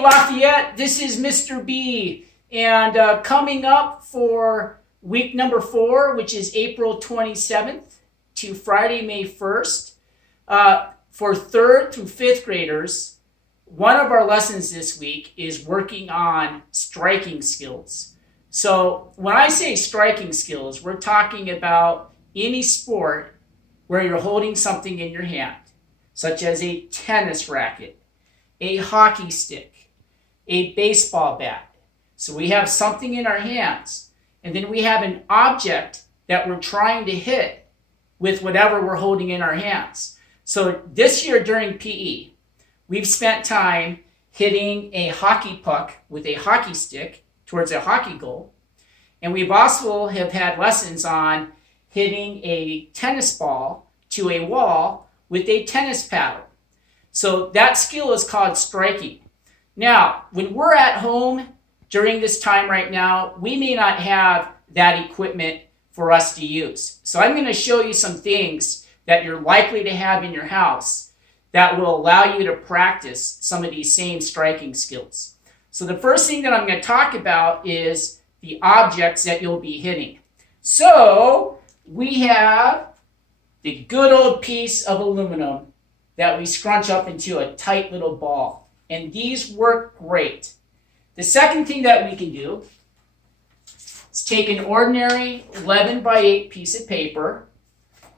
Lafayette, this is Mr. B. And coming up for week number 4, which is April 27th to Friday, May 1st, for 3rd through 5th graders, one of our lessons this week is working on striking skills. So when I say striking skills, we're talking about any sport where you're holding something in your hand, such as a tennis racket, a hockey stick, a baseball bat. So we have something in our hands, and then we have an object that we're trying to hit with whatever we're holding in our hands. So this year during PE, we've spent time hitting a hockey puck with a hockey stick towards a hockey goal. And we've also have had lessons on hitting a tennis ball to a wall with a tennis paddle. So that skill is called striking. Now, when we're at home during this time right now, we may not have that equipment for us to use. So I'm going to show you some things that you're likely to have in your house that will allow you to practice some of these same striking skills. So the first thing that I'm going to talk about is the objects that you'll be hitting. So we have the good old piece of aluminum that we scrunch up into a tight little ball. And these work great. The second thing that we can do is take an ordinary 11 by 8 piece of paper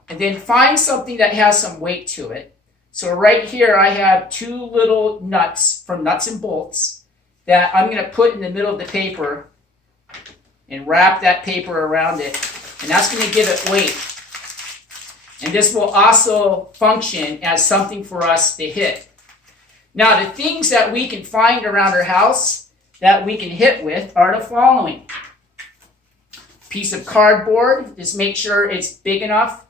and then find something that has some weight to it. So right here I have 2 little nuts from Nuts and Bolts that I'm going to put in the middle of the paper and wrap that paper around it. And that's going to give it weight. And this will also function as something for us to hit. Now, the things that we can find around our house that we can hit with are the following. Piece of cardboard, just make sure it's big enough.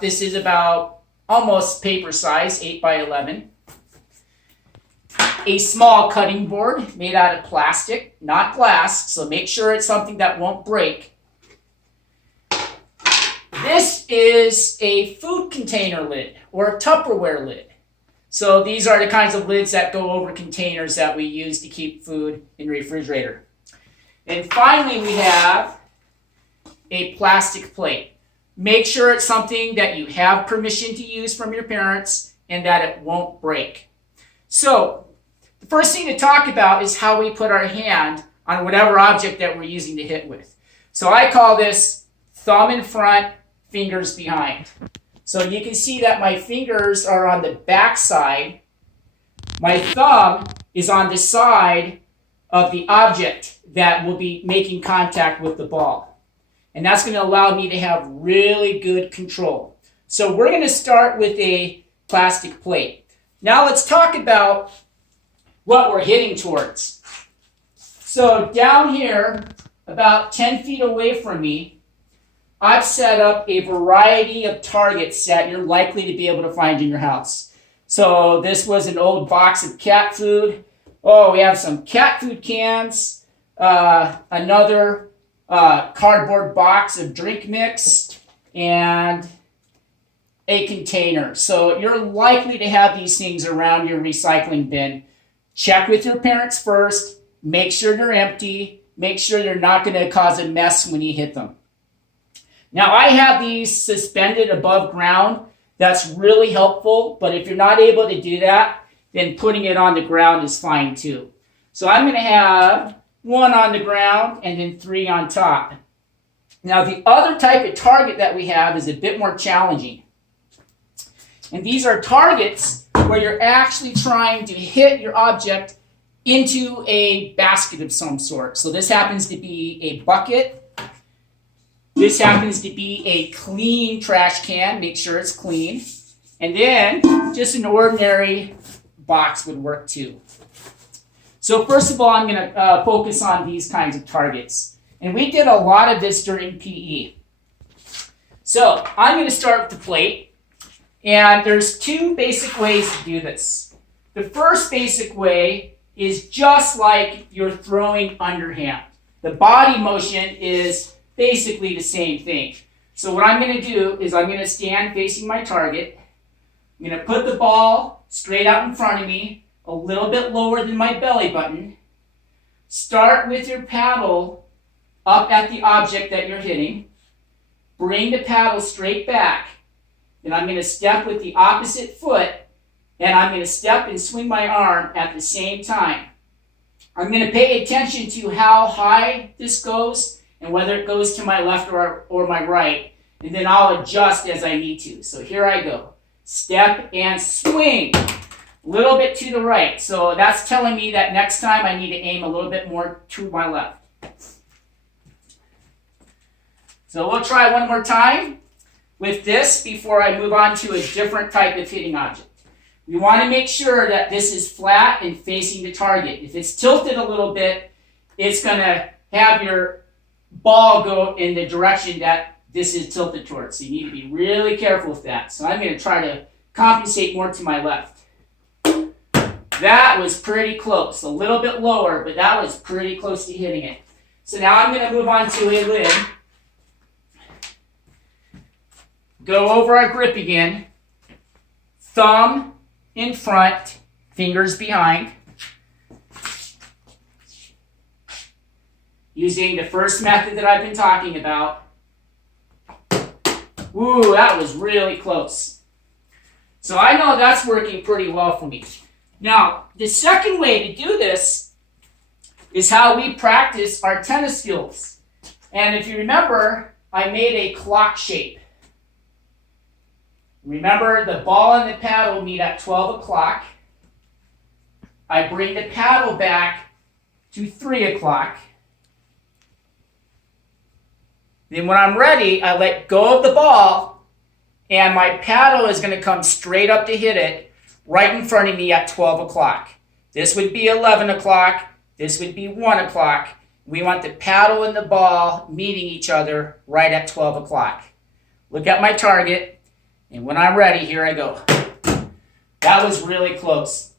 This is about almost paper size, 8 by 11. A small cutting board made out of plastic, not glass, so make sure it's something that won't break. This is a food container lid or a Tupperware lid. So these are the kinds of lids that go over containers that we use to keep food in the refrigerator. And finally, we have a plastic plate. Make sure it's something that you have permission to use from your parents and that it won't break. So the first thing to talk about is how we put our hand on whatever object that we're using to hit with. So I call this thumb in front, fingers behind. So you can see that my fingers are on the back side. My thumb is on the side of the object that will be making contact with the ball. And that's going to allow me to have really good control. So we're going to start with a plastic plate. Now let's talk about what we're hitting towards. So down here, about 10 feet away from me, I've set up a variety of targets that you're likely to be able to find in your house. So this was an old box of cat food. Oh, we have some cat food cans, another cardboard box of drink mix, and a container. So you're likely to have these things around your recycling bin. Check with your parents first. Make sure they're empty. Make sure they're not going to cause a mess when you hit them. Now, I have these suspended above ground. That's really helpful, but if you're not able to do that, then putting it on the ground is fine too. So I'm going to have 1 on the ground and then 3 on top. Now, the other type of target that we have is a bit more challenging. And these are targets where you're actually trying to hit your object into a basket of some sort. So this happens to be a bucket. This happens to be a clean trash can. Make sure it's clean. And then just an ordinary box would work too. So first of all, I'm going to focus on these kinds of targets. And we did a lot of this during PE. So I'm going to start with the plate. And there's 2 basic ways to do this. The first basic way is just like you're throwing underhand. The body motion is basically the same thing. So what I'm going to do is I'm going to stand facing my target. I'm going to put the ball straight out in front of me, a little bit lower than my belly button. Start with your paddle up at the object that you're hitting. Bring the paddle straight back. Then I'm going to step with the opposite foot, and I'm going to step and swing my arm at the same time. I'm going to pay attention to how high this goes and whether it goes to my left or my right, and then I'll adjust as I need to. So here I go. Step and swing. A little bit to the right. So that's telling me that next time I need to aim a little bit more to my left. So we'll try one more time with this before I move on to a different type of hitting object. We want to make sure that this is flat and facing the target. If it's tilted a little bit, it's going to have your ball go in the direction that this is tilted towards. So you need to be really careful with that. So I'm going to try to compensate more to my left. That was pretty close. A little bit lower, but that was pretty close to hitting it. So now I'm going to move on to a lid. Go over our grip again. Thumb in front, fingers behind. Using the first method that I've been talking about. Ooh, that was really close. So I know that's working pretty well for me. Now, the second way to do this is how we practice our tennis skills. And if you remember, I made a clock shape. Remember, the ball and the paddle meet at 12 o'clock. I bring the paddle back to 3 o'clock. Then when I'm ready, I let go of the ball, and my paddle is going to come straight up to hit it right in front of me at 12 o'clock. This would be 11 o'clock. This would be 1 o'clock. We want the paddle and the ball meeting each other right at 12 o'clock. Look at my target. And when I'm ready, here I go. That was really close.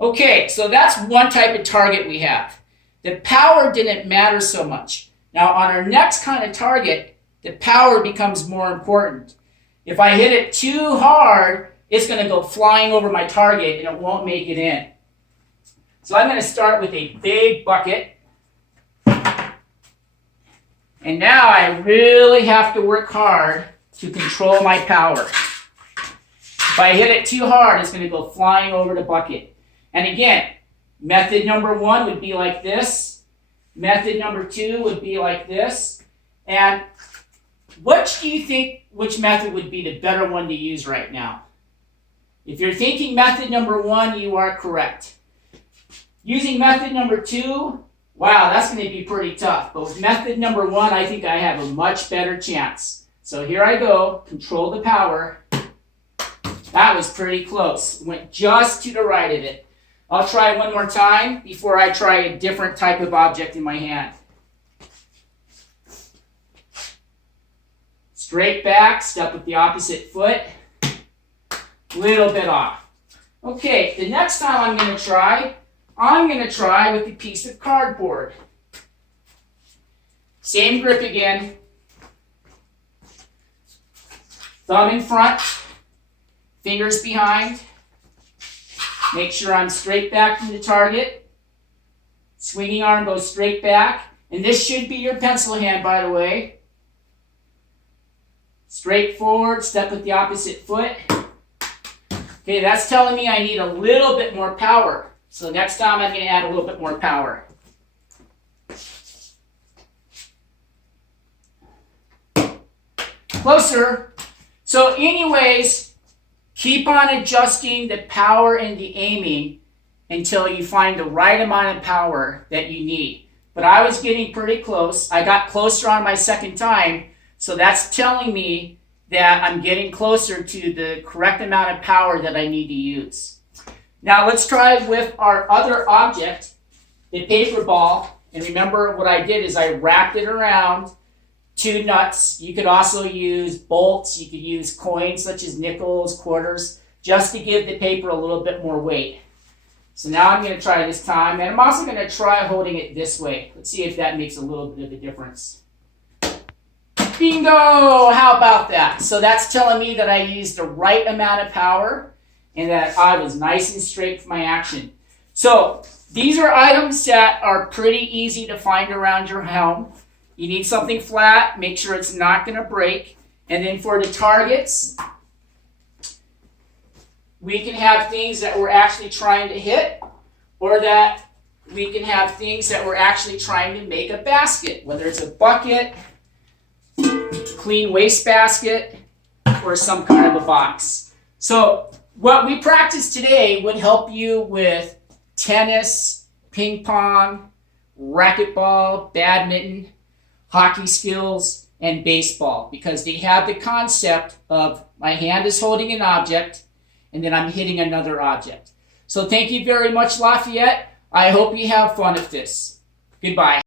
Okay, so that's one type of target we have. The power didn't matter so much. Now on our next kind of target, the power becomes more important. If I hit it too hard, it's going to go flying over my target and it won't make it in. So I'm going to start with a big bucket. And now I really have to work hard to control my power. If I hit it too hard, it's going to go flying over the bucket. And again, method number 1 would be like this. Method number 2 would be like this. And which do you think, which method would be the better one to use right now? If you're thinking method number 1, you are correct. Using method number 2, wow, that's going to be pretty tough. But with method number 1, I think I have a much better chance. So here I go, control the power. That was pretty close. Went just to the right of it. I'll try one more time before I try a different type of object in my hand. Straight back, step with the opposite foot. Little bit off. Okay, the next time I'm going to try with a piece of cardboard. Same grip again. Thumb in front. Fingers behind. Make sure I'm straight back from the target. Swinging arm goes straight back. And this should be your pencil hand, by the way. Straight forward, step with the opposite foot. Okay, that's telling me I need a little bit more power. So next time I'm going to add a little bit more power. Closer. So anyways, keep on adjusting the power and the aiming until you find the right amount of power that you need. But I was getting pretty close. I got closer on my second time, so that's telling me that I'm getting closer to the correct amount of power that I need to use. Now let's try with our other object, the paper ball. And remember what I did is I wrapped it around 2 nuts. You could also use bolts. You could use coins such as nickels, quarters, just to give the paper a little bit more weight. So now I'm going to try this time, and I'm also going to try holding it this way. Let's see if that makes a little bit of a difference. Bingo! How about that? So that's telling me that I used the right amount of power and that I was nice and straight for my action. So these are items that are pretty easy to find around your home. You need something flat, make sure it's not going to break. And then for the targets, we can have things that we're actually trying to hit, or that we can have things that we're actually trying to make a basket, whether it's a bucket, clean waste basket, or some kind of a box. So what we practiced today would help you with tennis, ping pong, racquetball, badminton, hockey skills, and baseball, because they have the concept of my hand is holding an object and then I'm hitting another object. So thank you very much, Lafayette. I hope you have fun with this. Goodbye.